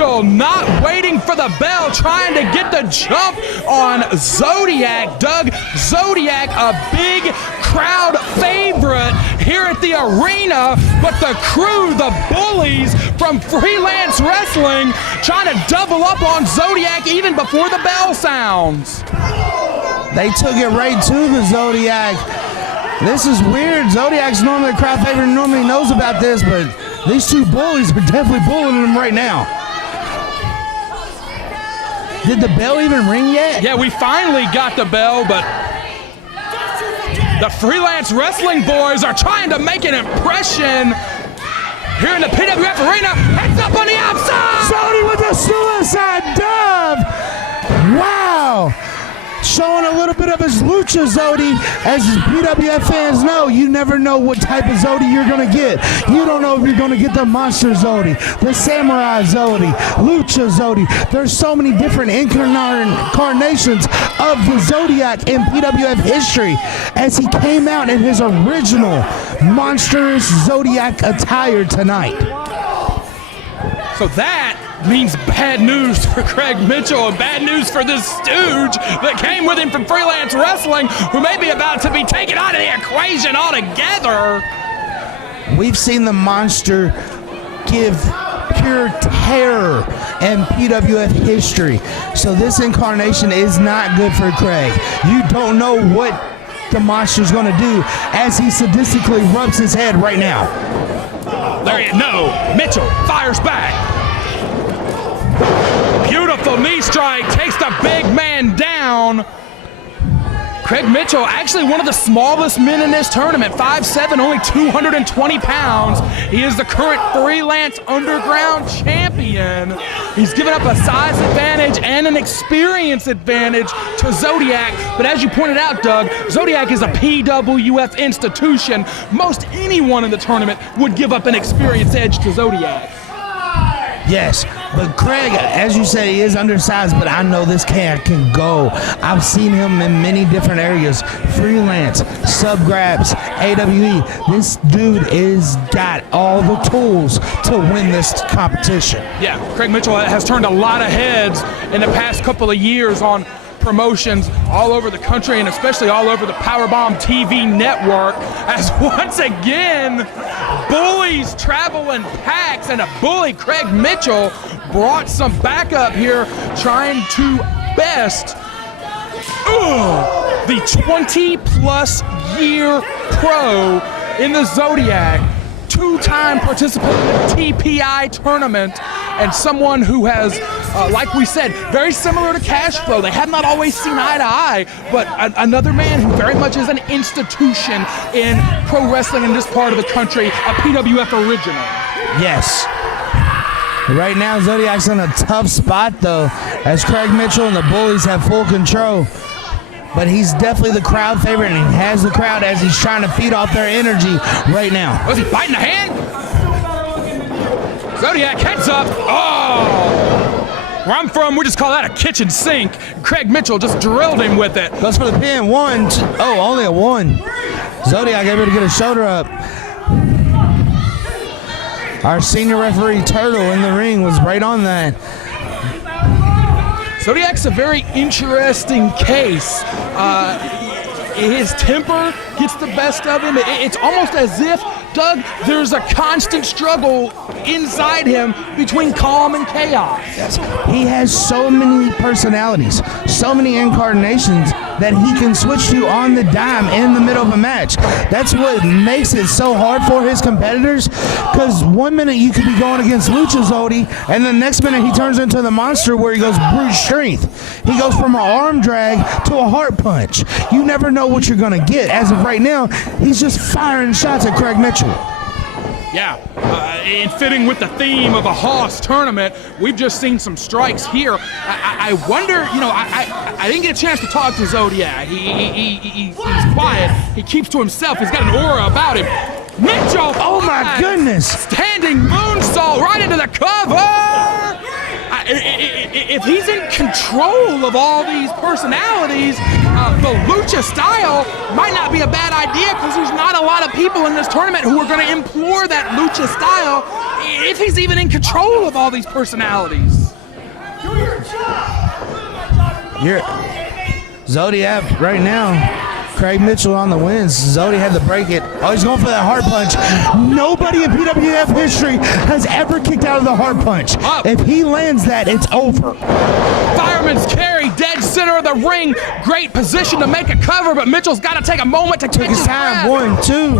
Mitchell not waiting for the bell, trying to get the jump on Zodiak. Doug, Zodiak, a big crowd favorite here at the arena, but the crew, the bullies from Freelance Wrestling, trying to double up on Zodiak even before the bell sounds. They took it right to the Zodiac. This is weird. Zodiac's normally a crowd favorite, normally knows about this, but these two bullies are definitely bullying him right now. Did the bell even ring yet? Yeah, we finally got the bell, but the Freelance Wrestling boys are trying to make an impression here in the PWF arena. Heads up on the outside! Zodi with a suicide dove! Wow! Showing a little bit of his lucha Zodi. As PWF fans know, you never know what type of Zodi you're going to get. You don't know if you're going to get the monster Zodi, the samurai Zodi, lucha Zodi. There's so many different incarnations of the Zodiac in PWF history as he came out in his original monstrous Zodiac attire tonight. So that means bad news for Craig Mitchell and bad news for this stooge that came with him from Freelance Wrestling, who may be about to be taken out of the equation altogether. We've seen the monster give pure terror in PWF history. So this incarnation is not good for Craig. You don't know what the monster's going to do as he sadistically rubs his head right now. Mitchell fires back. Beautiful knee strike, takes the big man down. Craig Mitchell, actually one of the smallest men in this tournament, 5'7", only 220 pounds. He is the current Freelance Underground champion. He's given up a size advantage and an experience advantage to Zodiac. But as you pointed out, Doug, Zodiac is a PWF institution. Most anyone in the tournament would give up an experience edge to Zodiac. Yes, but Craig, as you said, he is undersized, but I know this cat can go. I've seen him in many different areas. Freelance, sub-grabs, AWE. This dude is got all the tools to win this competition. Yeah, Craig Mitchell has turned a lot of heads in the past couple of years on promotions all over the country and especially all over the Powerbomb TV network, as once again bullies travel in packs, and a bully, Craig Mitchell, brought some backup here trying to best the 20-plus year pro in the Zodiac, two-time participant in the TPI tournament, and someone who has, like we said, very similar to Cash Flow. They have not always seen eye to eye, but another man who very much is an institution in pro wrestling in this part of the country, a PWF original. Yes. Right now, Zodiac's in a tough spot, though, as Craig Mitchell and the bullies have full control. But he's definitely the crowd favorite, and he has the crowd as he's trying to feed off their energy right now. Was he biting the hand? Zodiac heads up. Oh! Where I'm from, we just call that a kitchen sink. Craig Mitchell just drilled him with it. Goes for the pin. One, two, only a one. Zodiac able to get a shoulder up. Our senior referee, Turtle, in the ring was right on that. Zodiac's a very interesting case. His temper gets the best of him. It's almost as if, Doug, there's a constant struggle inside him between calm and chaos. Yes. He has so many personalities, so many incarnations that he can switch to on the dime in the middle of a match. That's what makes it so hard for his competitors, because one minute you could be going against Lucha Zodi, and the next minute he turns into the monster where he goes brute strength. He goes from an arm drag to a heart punch. You never know what you're going to get. As of right now, he's just firing shots at Craig Mitchell. Yeah, and fitting with the theme of a Hoss tournament, we've just seen some strikes here. I wonder, I didn't get a chance to talk to Zodiac. He's quiet. He keeps to himself. He's got an aura about him. Mitchell! Oh my goodness! Standing moonsault right into the cover! if he's in control of all these personalities, the lucha style might not be a bad idea because there's not a lot of people in this tournament who are going to implore that lucha style if he's even in control of all these personalities. Zodiac right now. Craig Mitchell on the wins. Zodi had to break it. Oh, he's going for that hard punch. Nobody in PWF history has ever kicked out of the hard punch. If he lands that, it's over. Fireman's carry, dead center of the ring. Great position to make a cover, but Mitchell's got to take a moment to catch his time. breath. 1, 2.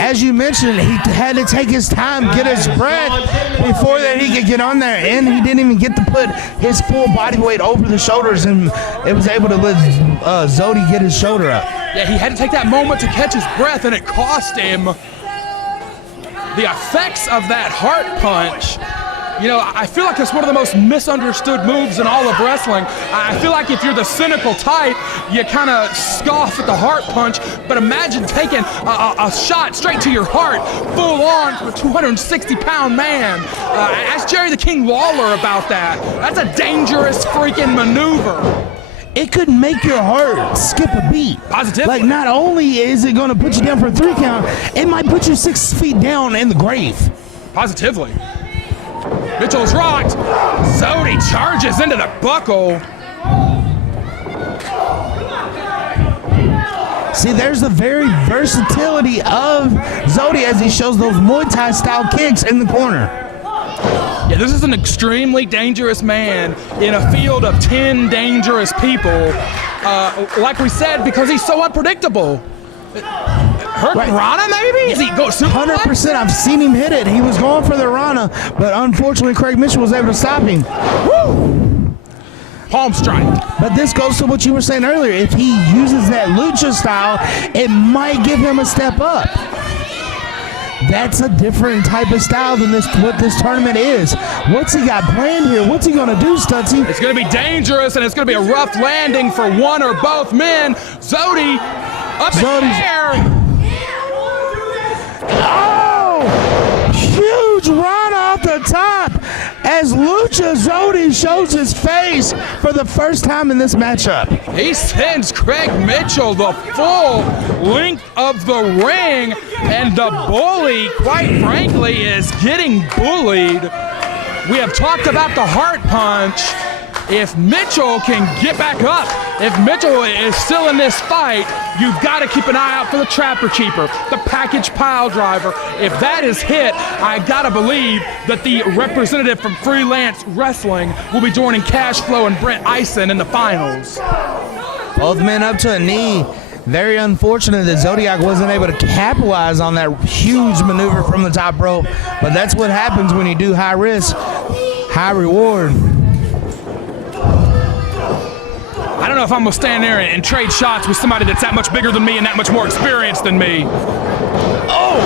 As you mentioned, he had to take his time, get his breath before that he could get on there, and he didn't even get to put his full body weight over the shoulders, and it was able to let Zodi get his shoulder up. Yeah, he had to take that moment to catch his breath, and it cost him the effects of that heart punch. You know, I feel like it's one of the most misunderstood moves in all of wrestling. I feel like if you're the cynical type, you kind of scoff at the heart punch, but imagine taking a shot straight to your heart, full on from a 260-pound man. Ask Jerry the King Lawler about that. That's a dangerous freaking maneuver. It could make your heart skip a beat. Positively. Like, not only is it going to put you down for a 3 count, it might put you 6 feet down in the grave. Positively. Mitchell's rocked. Zodi charges into the buckle. See, there's the very versatility of Zodi as he shows those Muay Thai style kicks in the corner. Yeah, this is an extremely dangerous man in a field of 10 dangerous people. Like we said, because he's so unpredictable. Hurting Rana, maybe? Is he go super 100%. I've seen him hit it. He was going for the Rana, but unfortunately, Craig Mitchell was able to stop him. Woo! Palm strike. But this goes to what you were saying earlier. If he uses that lucha style, it might give him a step up. That's a different type of style than what this tournament is. What's he got planned here? What's he going to do, Stutzy? It's going to be dangerous, and it's going to be a rough landing for one or both men. Zodi up in the air. Oh! Huge run off the top as Lucha Zodi shows his face for the first time in this matchup. He sends Craig Mitchell the full length of the ring, and the bully, quite frankly, is getting bullied. We have talked about the heart punch. If Mitchell can get back up, if Mitchell is still in this fight, you've got to keep an eye out for the Trapper Keeper, the package pile driver. If that is hit, I got to believe that the representative from Freelance Wrestling will be joining Cash Flow and Brent Eisen in the finals. Both men up to a knee. Very unfortunate that Zodiac wasn't able to capitalize on that huge maneuver from the top rope, but that's what happens when you do high risk, high reward. I don't know if I'm gonna stand there and trade shots with somebody that's that much bigger than me and that much more experienced than me. Oh!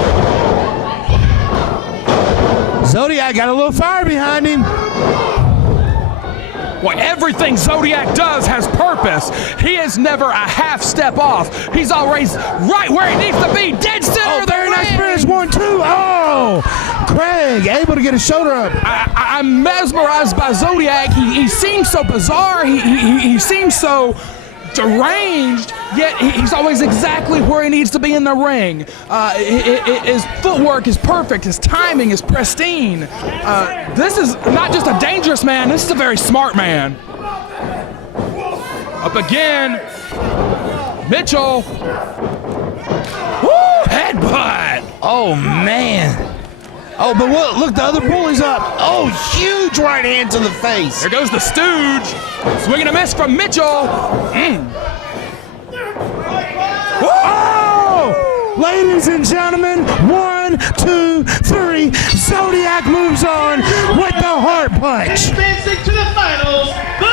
Zodiac got a little fire behind him. Well, everything Zodiac does has purpose. He is never a half step off. He's always right where he needs to be. Dead center of the ring. Very nice bridge. 1, 2. Oh! Craig able to get his shoulder up. I'm mesmerized by Zodiac. He seems so bizarre. He seems so deranged, yet he's always exactly where he needs to be in the ring. His footwork is perfect. His timing is pristine. This is not just a dangerous man. This is a very smart man. Up again. Mitchell. Woo! Headbutt. Oh, man. Oh, but look, the other bully's up. Oh, huge right hand to the face. There goes the Stooge. Swing and a miss from Mitchell. Oh! Ladies and gentlemen, 1, 2, 3. Zodiac moves on with the heart punch. Advancing to the finals, the